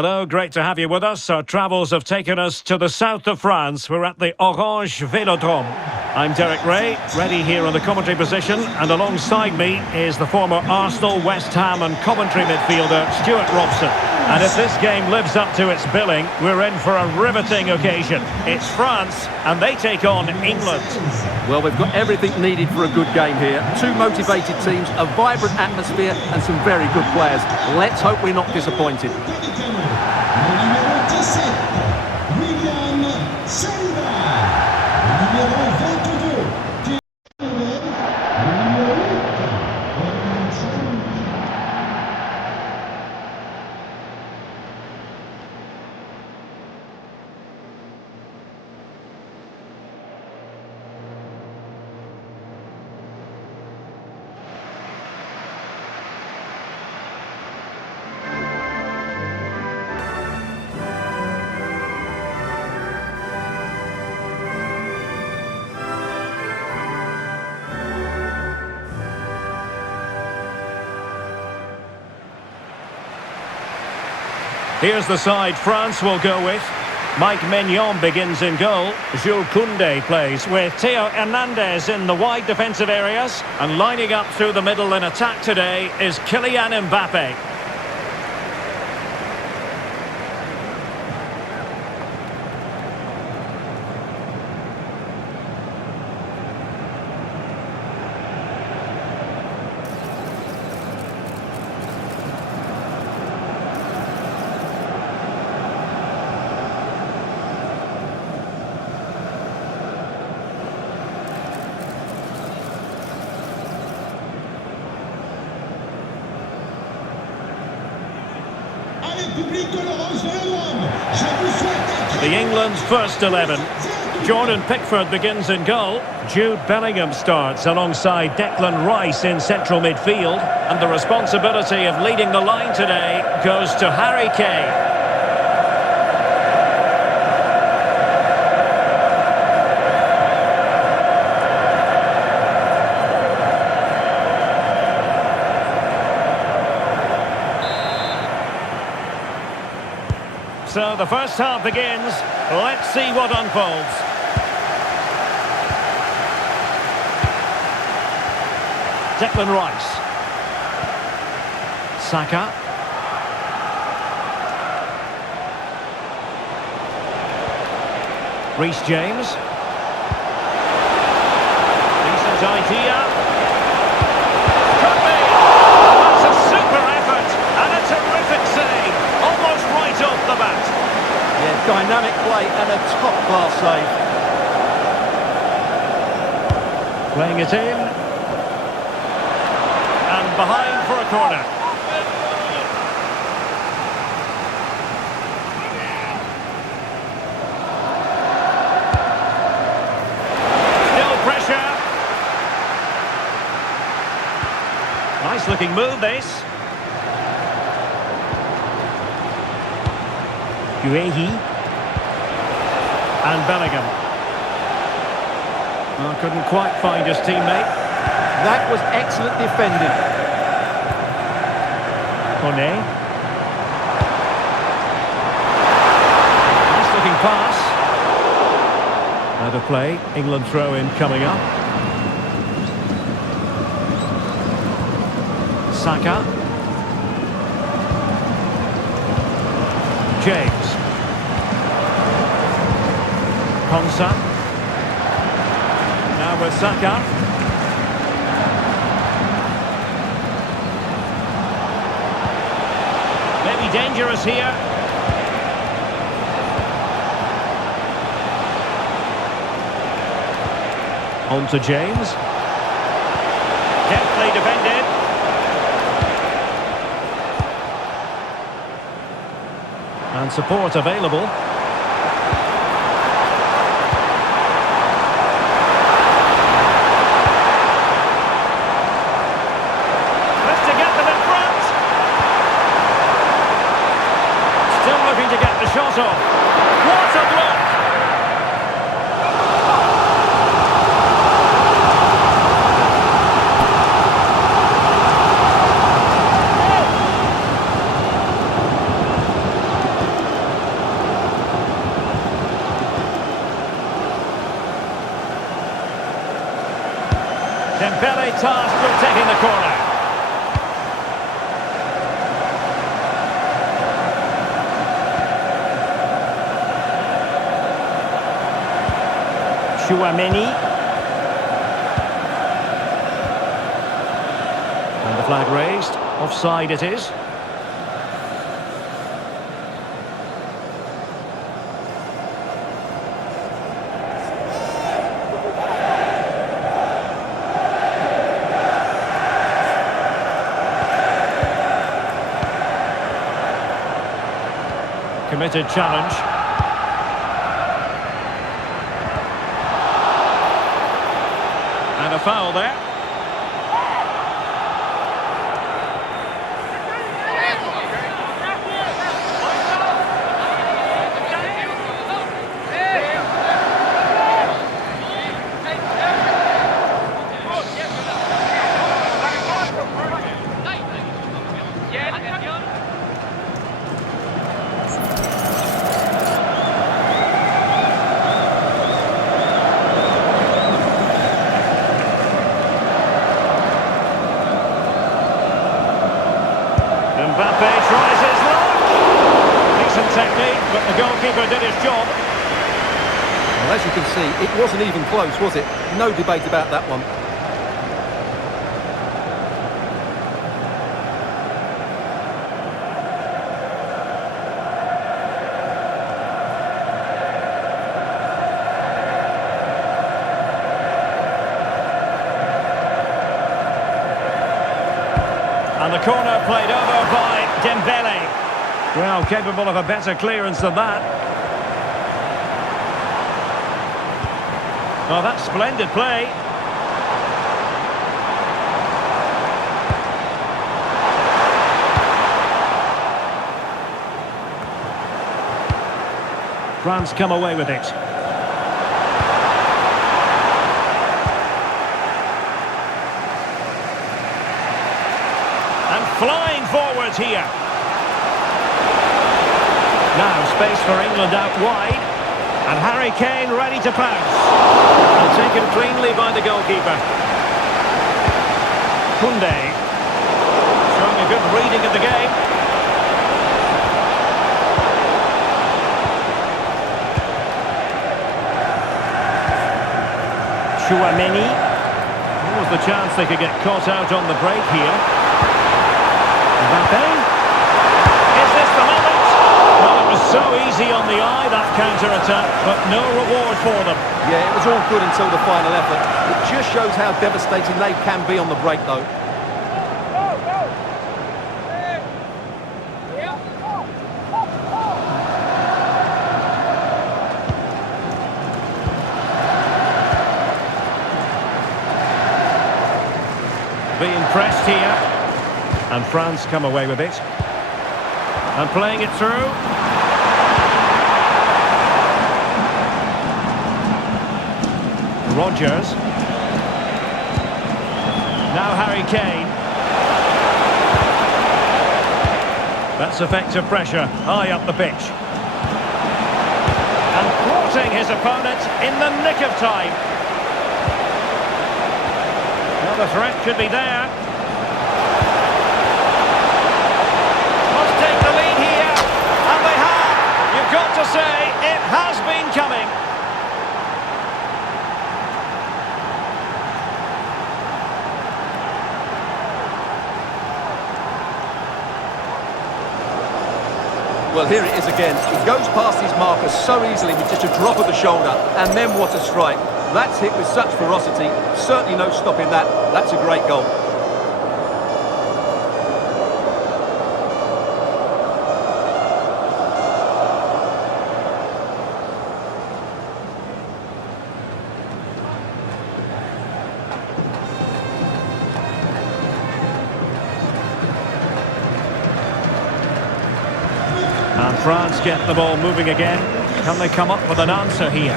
Hello, great to have you with us. Our travels have taken us to the south of France. We're at the Orange Vélodrome. I'm Derek Ray, ready here on the commentary position, and alongside me is the former Arsenal, West Ham and Coventry midfielder Stuart Robson. And if this game lives up to its billing, we're in for a riveting occasion. It's France, and they take on England. Well, we've got everything needed for a good game here. Two motivated teams, a vibrant atmosphere and some very good players. Let's hope we're not disappointed. Here's the side France will go with. Mike Maignan begins in goal. Jules Koundé plays with Theo Hernandez in the wide defensive areas. And lining up through the middle in attack today is Kylian Mbappe. The England's first 11. Jordan Pickford begins in goal. Jude Bellingham starts alongside Declan Rice in central midfield. And the responsibility of leading the line today goes to Harry Kane. So the first half begins. Let's see what unfolds. Declan Rice. Saka. Reece James. Decent idea. Could be. That's a super effort and a terrific save. Almost right off the bat. Yeah, dynamic play and a top-class save. Playing it in. And behind for a corner. Still pressure. Nice looking move, this. Guehi and Bellingham. Oh, couldn't quite find his teammate. That was excellent defending. Kone. Nice looking pass. Out of play. England throw in coming up. Saka. James. Konsa. Now with Saka. Maybe dangerous here. On to James. Deftly defended. And support available. Shot off. What a block! tasked with taking the corner. Tchouaméni. And the flag raised. Offside it is. Committed challenge. And a foul there. Mbappe tries his luck. Decent technique, but the goalkeeper did his job. Well, as you can see, it wasn't even close, was it? No debate about that one. And the corner played over by Dembele. Well, capable of a better clearance than that. Well, that's splendid play. France come away with it. Flying forwards here. Now space for England out wide. And Harry Kane ready to pounce. And taken cleanly by the goalkeeper. Kone. Showing a good reading of the game. Tchouaméni. What was the chance they could get caught out on the break here? Mbappe. Is this the moment? Well, it was so easy on the eye, that counter-attack, but no reward for them. Yeah, it was all good until the final effort. It just shows how devastating they can be on the break, though. Being pressed here. And France come away with it. And playing it through. Rodgers. Now Harry Kane. That's effective pressure, high up the pitch. And thwarting his opponent in the nick of time. Well, the threat could be there. Got to say, it has been coming. Well, here it is again. He goes past his marker so easily with just a drop of the shoulder. And then what a strike. That's hit with such ferocity. Certainly no stopping that. That's a great goal. And France get the ball moving again. Can they come up with an answer here?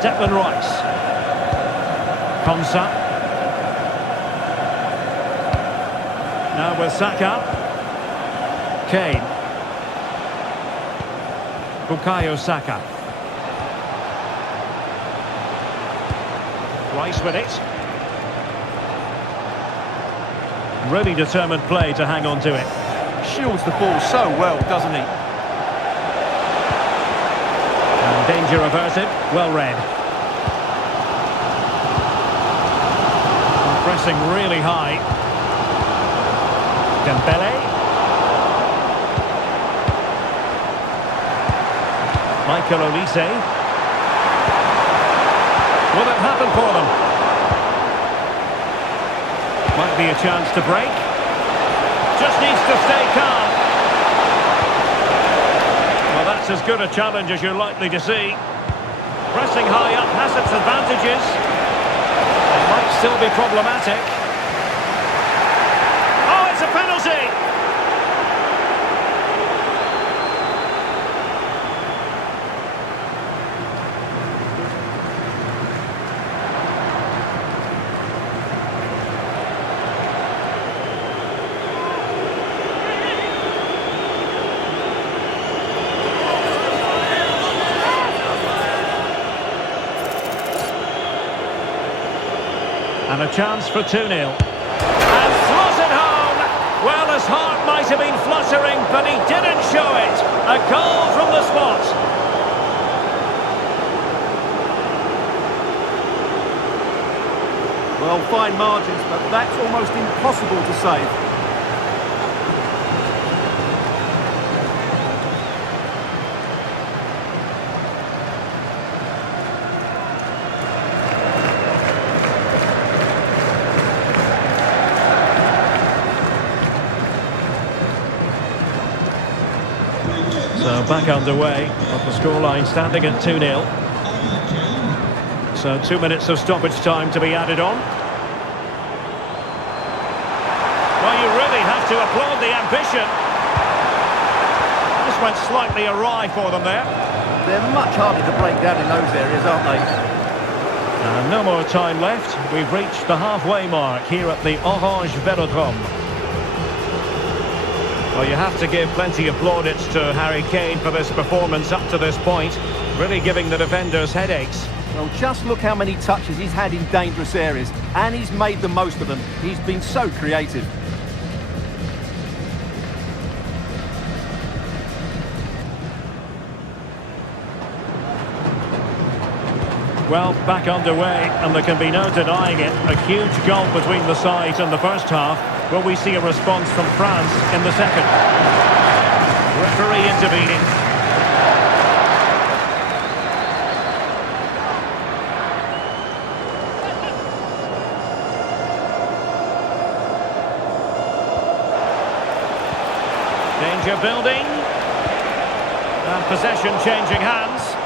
Declan Rice. Konsa. Now with Saka. Kane. Bukayo Saka. Rice with it. Really determined play to hang on to it. Shields the ball so well, doesn't he? And danger averted. Well read. Pressing really high. Dembele. Michael Olise. Will it happen for them? Might be a chance to break. Just needs to stay calm. Well, that's as good a challenge as you're likely to see. Pressing high up has its advantages. It might still be problematic. Oh, it's a penalty! And a chance for 2-0. And slotted home! Well, his heart might have been fluttering, but he didn't show it. A goal from the spot. Well, fine margins, but that's almost impossible to save. So back underway, but the scoreline standing at 2-0. So 2 minutes of stoppage time to be added on. Well, you really have to applaud the ambition. This went slightly awry for them there. They're much harder to break down in those areas, aren't they? And no more time left. We've reached the halfway mark here at the Orange Velodrome. Well, you have to give plenty of plaudits to Harry Kane for this performance up to this point, really giving the defenders headaches. Well, just look how many touches he's had in dangerous areas, and he's made the most of them. He's been so creative. Well, back underway, and there can be no denying it. A huge gulf between the sides in the first half. Will we see a response from France in the second? Referee intervening. Danger building. And possession changing hands.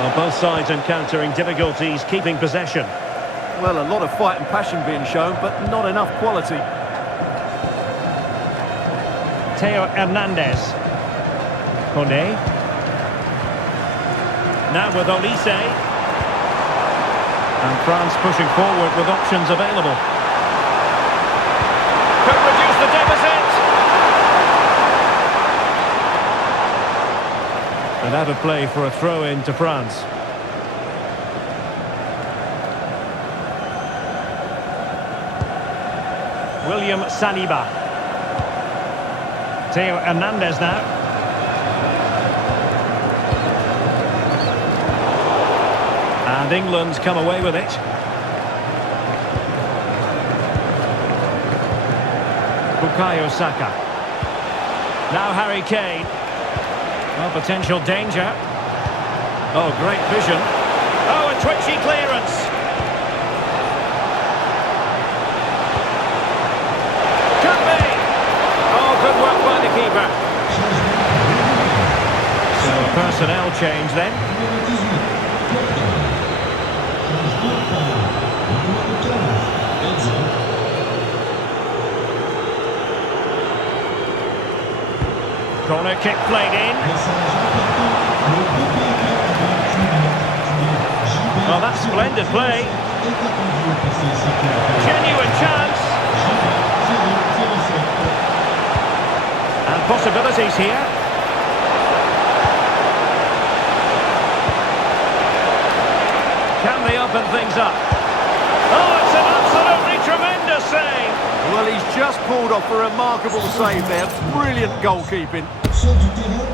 Well, both sides encountering difficulties keeping possession. Well, a lot of fight and passion being shown, but not enough quality. Theo Hernandez. Kone. Now with Olise. And France pushing forward with options available. Could reduce the deficit. And out of play for a throw-in to France. William Saliba. Theo Hernandez now. And England come away with it. Bukayo Saka. Now Harry Kane. Well, potential danger. Oh, great vision. Oh, a twitchy clearance. Could be. Oh, good work by the keeper. So a personnel change then. Corner kick played in. Well, that's splendid play. Genuine chance. possibilities here. Can they open things up? Oh, it's an absolutely tremendous save! Well, he's just pulled off a remarkable save there. Brilliant goalkeeping. Sur du terrain,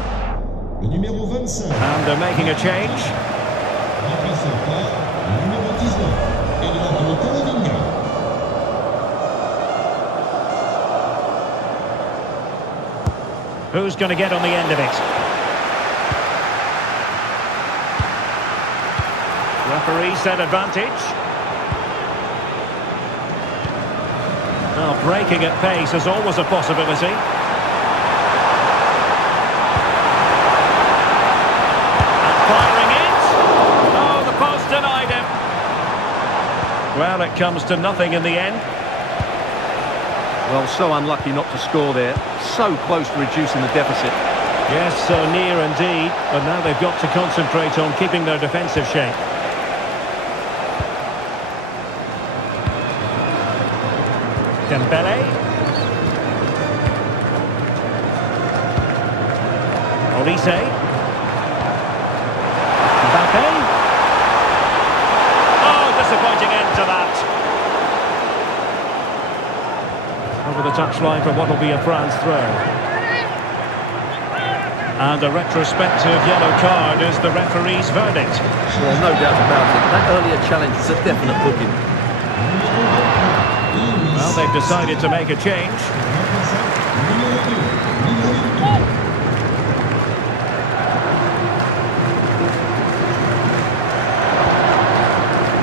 le numéro 25. And they're making a change. Remplacé par le numéro 19. Et il entre le Bellingham. Who's going to get on the end of it? Referee said advantage. Well, breaking at pace is always a possibility. And firing it. Oh, the post denied him. Well, it comes to nothing in the end. Well, so unlucky not to score there. So close to reducing the deficit. Yes, so near indeed. But now they've got to concentrate on keeping their defensive shape. Dembele. Olise. Mbappe. Oh, disappointing end to that. Over the touchline for what will be a France throw. And a retrospective yellow card is the referee's verdict. Well, no doubt about it. That earlier challenge is a definite booking. Well, they've decided to make a change.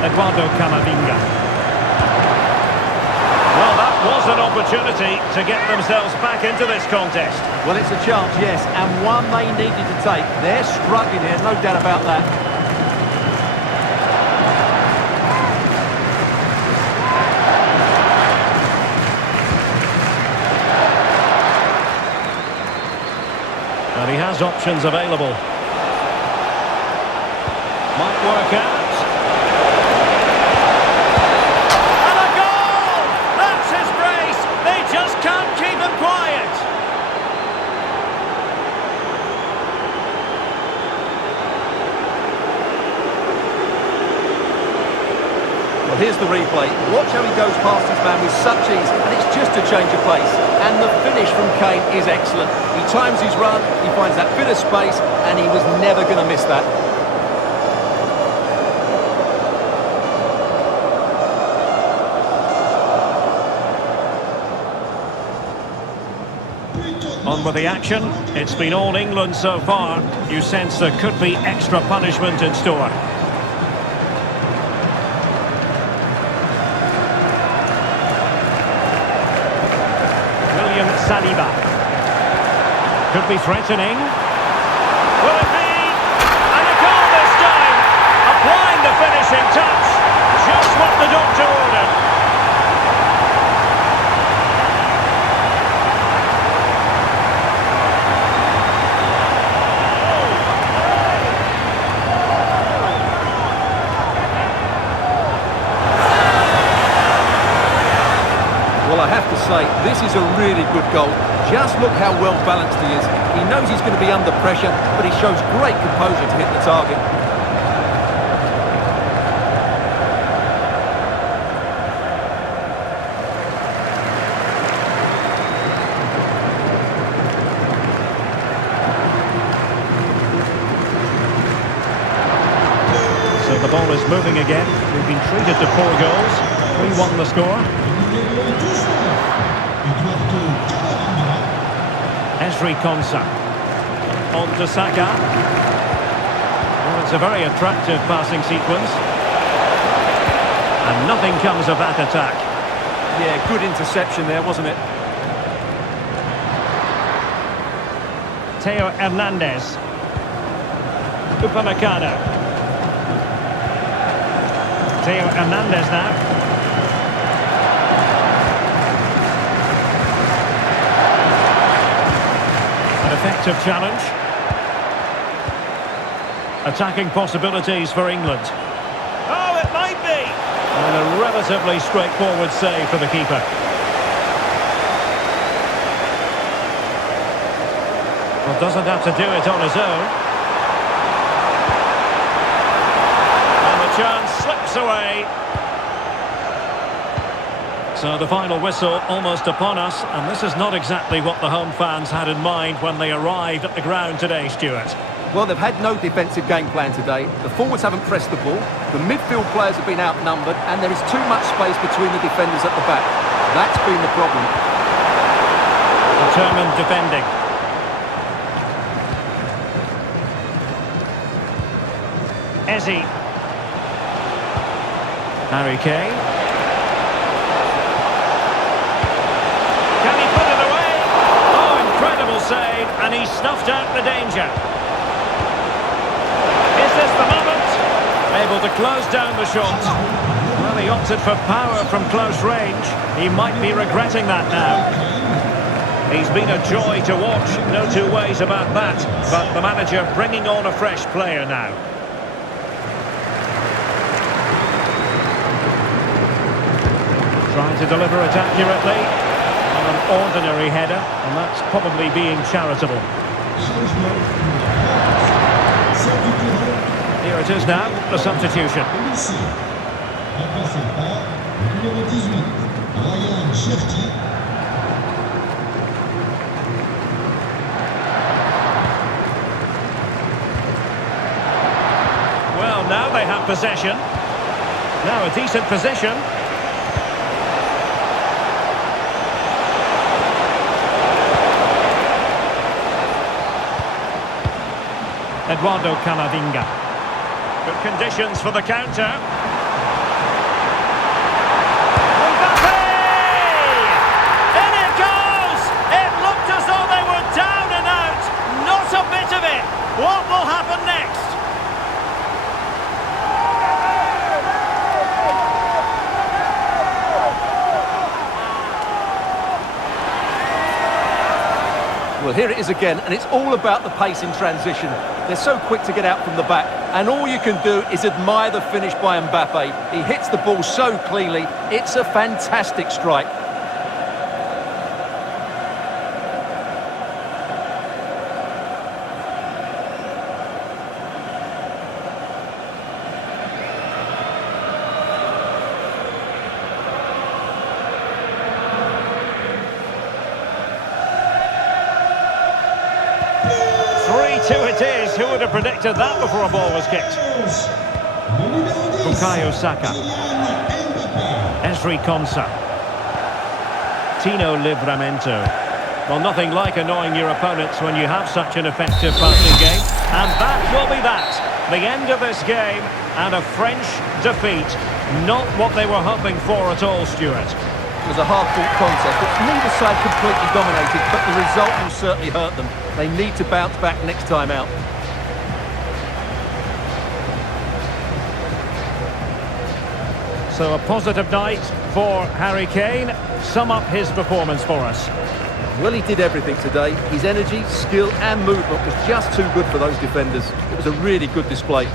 Eduardo Camavinga. Well, that was an opportunity to get themselves back into this contest. Well, it's a chance, yes, and one they needed to take. They're struggling here, no doubt about that. And he has options available. Might work out. And a goal! That's his brace! They just can't keep him quiet! Well, here's the replay. Watch how he goes past his man with such ease, and it's just a change of pace. And the finish from Kane is excellent. He times his run, he finds that bit of space, and he was never going to miss that. On with the action. It's been all England so far. You sense there could be extra punishment in store. Saliba. Could be threatening. Will it be? And a goal this time! Applying the finishing touch. Just what the doctor ordered. Well, I have to say, this is a really good goal. Just look how well balanced he is. He knows he's going to be under pressure, but he shows great composure to hit the target. So the ball is moving again. We've been treated to 4 goals. 3-1 the score. Esri Konsa. On to Saka. Well, it's a very attractive passing sequence. And nothing comes of that attack. Yeah, good interception there, wasn't it? Theo Hernandez. Upamecano. Theo Hernandez now. Effective challenge. Attacking possibilities for England. Oh, it might be! And a relatively straightforward save for the keeper. Well, doesn't have to do it on his own. And the chance slips away. So the final whistle almost upon us, and this is not exactly what the home fans had in mind when they arrived at the ground today, Stuart. Well, they've had no defensive game plan today. The forwards haven't pressed the ball. The midfield players have been outnumbered, and there is too much space between the defenders at the back. That's been the problem. Determined defending. Ezzy. Harry Kane. Can he put it away? Oh, incredible save, and he snuffed out the danger. Is this the moment? Able to close down the shot. Well, he opted for power from close range. He might be regretting that now. He's been a joy to watch, no two ways about that. But the manager bringing on a fresh player now. Trying to deliver it accurately. On an ordinary header, and that's probably being charitable. Here it is now, the substitution. Well, now they have possession. Now a decent position. Eduardo Camavinga. Good conditions for the counter. Mbappe! In it goes! It looked as though they were down and out. Not a bit of it. What will happen next? Well, here it is again, and it's all about the pace in transition. They're so quick to get out from the back, and all you can do is admire the finish by Mbappe. He hits the ball so cleanly. It's a fantastic strike. It is. Who would have predicted that before a ball was kicked? Bukayo Saka. Ezri Konsa. Tino Livramento. Well, nothing like annoying your opponents when you have such an effective passing game. And that will be that. The end of this game and a French defeat. Not what they were hoping for at all, Stuart. It was a hard-fought contest, which neither side completely dominated, but the result will certainly hurt them. They need to bounce back next time out. So a positive night for Harry Kane. Sum up his performance for us. Well, he did everything today. His energy, skill and movement was just too good for those defenders. It was a really good display.